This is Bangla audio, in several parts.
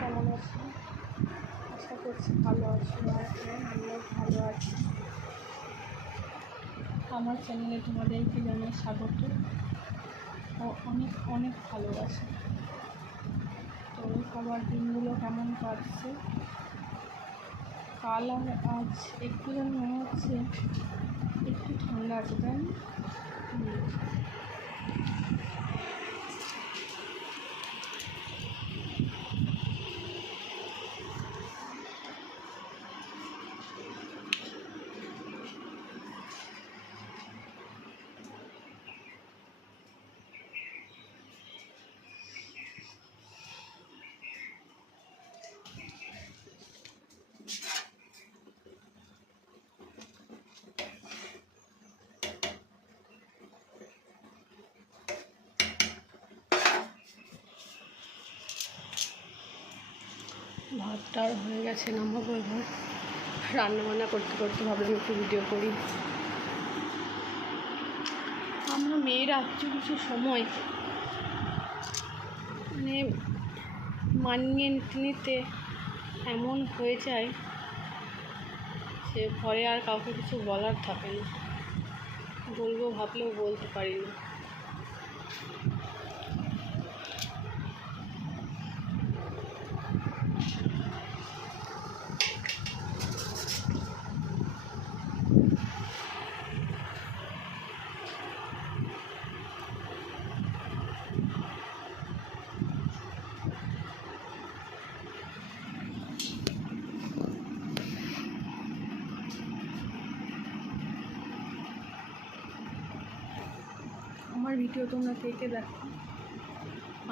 কেমন আছো? আশা করছি ভালো আছো। আমিও ভালো আছি। আমার চ্যানেলে তোমাদেরকে জানাই স্বাগত ও অনেক অনেক ভালোবাসা। তো সবার দিনগুলো কেমন কাটছে? কাল আর আজ একটু যেন মনে হচ্ছে একটু ঠান্ডা আছে, তাই না? ভাতটা হয়ে গেছে, নামাবো এবার। রান্নাবান্না করতে করতে ভাবলাম একটু ভিডিও করি। আমরা মেয়েরা কিছু সময় মানিয়ে নিতে এমন হয়ে যায় যে ভয়ে আর কাউকে কিছু বলার থাকে না। বলবো ভাবলেও বলতে পারি না। আমার ভিডিও তোমরা কে কে দেখো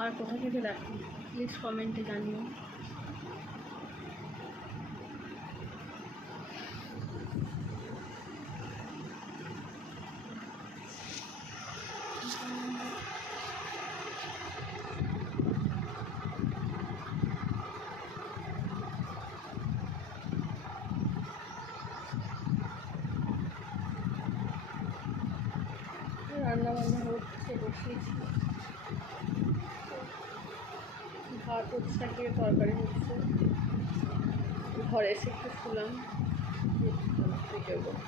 আর কোথা থেকে দেখো প্লিজ কমেন্টে জানিও। রান্নাবান্না হচ্ছে, বসিয়েছি। ভাত হচ্ছে, গিয়ে তরকারি হচ্ছে। ঘরে এসে একটু শুলাম, ভিডিও করছে।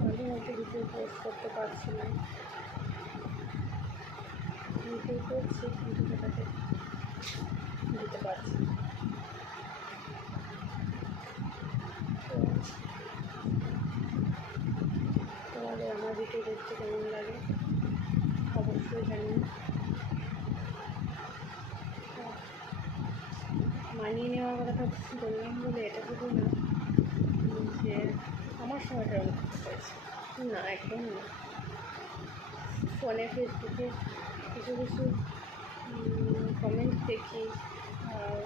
মাঝে মাঝে ভিডিও পোস্ট করতে পারছি না। ভিডিও করছি কিন্তু সেটাতে দিতে পারছি না। তোমাদের আমার ভিডিও দেখতে কেমন লাগে অবশ্যই জানিও। মানিয়ে নেওয়ার কথাটা বললাম বলে এটা শুধু না যে আমার সময়টা অনেক হয়েছে না, একদম না। ফোনে ফেসবুকে কিছু কিছু কমেন্ট দেখি আর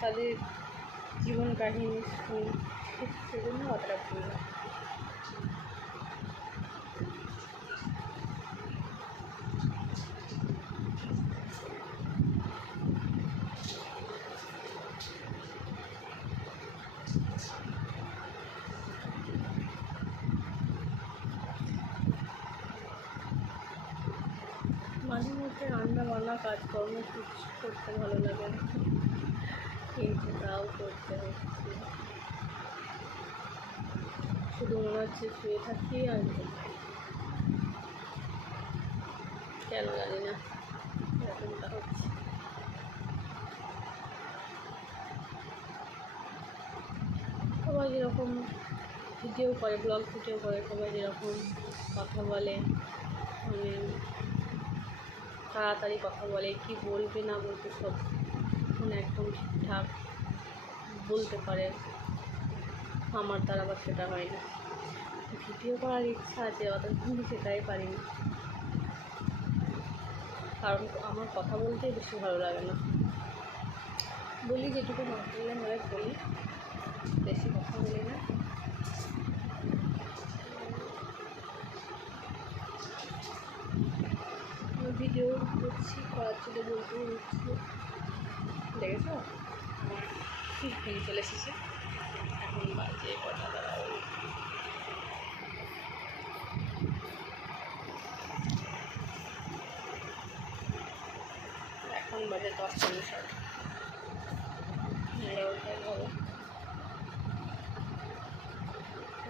তাদের জীবন কাহিনী শুনি, সেজন্য অতটা ভুল না। মাঝে মধ্যে রান্না বান্না কাজকর্ম করতে ভালো লাগে না, কিন্তু তাও করতে হচ্ছে। শুধু মনে হচ্ছে শুয়ে থাকি আর কেন জানি না এরকমটা হচ্ছে। সবাই যেরকম ভিডিও করে, ব্লগ ভিডিও করে, সবাই যেরকম কথা বলে, মানে তাড়াতাড়ি কথা বলে, কি বলবে না বলবে সব মানে একদম ঠিকঠাক বলতে পারে। আমার দ্বারা আবার সেটা হয় না। ভিডিও করার ইচ্ছা আছে, অত কিন্তু সেটাই পারি না, কারণ আমার কথা বলতেই বেশি ভালো লাগে না। বলি যেটুকু না বললে হয় বলি, বেশি কথা বলি না। ভিডিও করছি, করার জন্য বলতেও হচ্ছে। দেখেছো আমার টিফিন চলে এসেছে। এখন বাজে কটা দাঁড়াও, এখন বাজে 10:59। 11টায় হবে।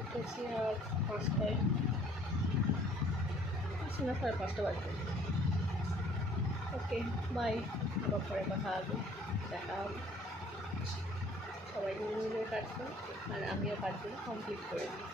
উঠেছি আর 5টায়, না 5:30 বাজবে। ওকে বাই, আবার পরে কথা হবে, দেখা হবে। সবাই মিলে কাজ করো আর আমিও কাজগুলো কমপ্লিট করে দিই।